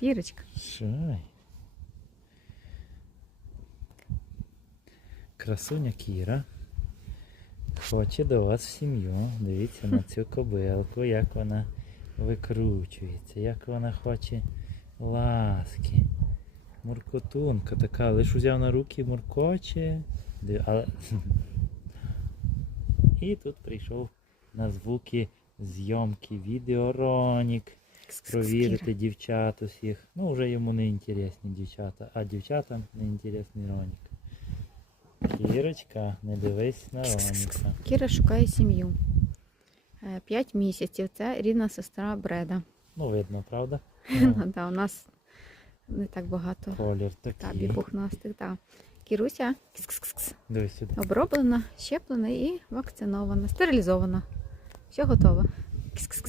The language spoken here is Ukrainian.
Кірочка. Шай. Красуня Кіра. Хоче до вас в сім'ю. Дивіться на цю кобилку, як вона викручується, як вона хоче ласки. Муркотунка така, лиш узяв на руки муркоче. Але... І тут прийшов на звуки зйомки відео Ронік. Провірити дівчат усіх. Ну, вже йому не інтересні дівчата, а дівчатам не інтересний Ронік. Кірочка, не дивись на Роніка. Кіра шукає сім'ю. Е, П'ять місяців. Це рідна сестра Бреда. Ну, видно, правда? Ну, да, у нас не так багато Колір такий. пухнастих. Да. Кіруся Дивись сюди. оброблена, щеплена і вакцинована, стерилізована. Все готово. Кс-кс-кс.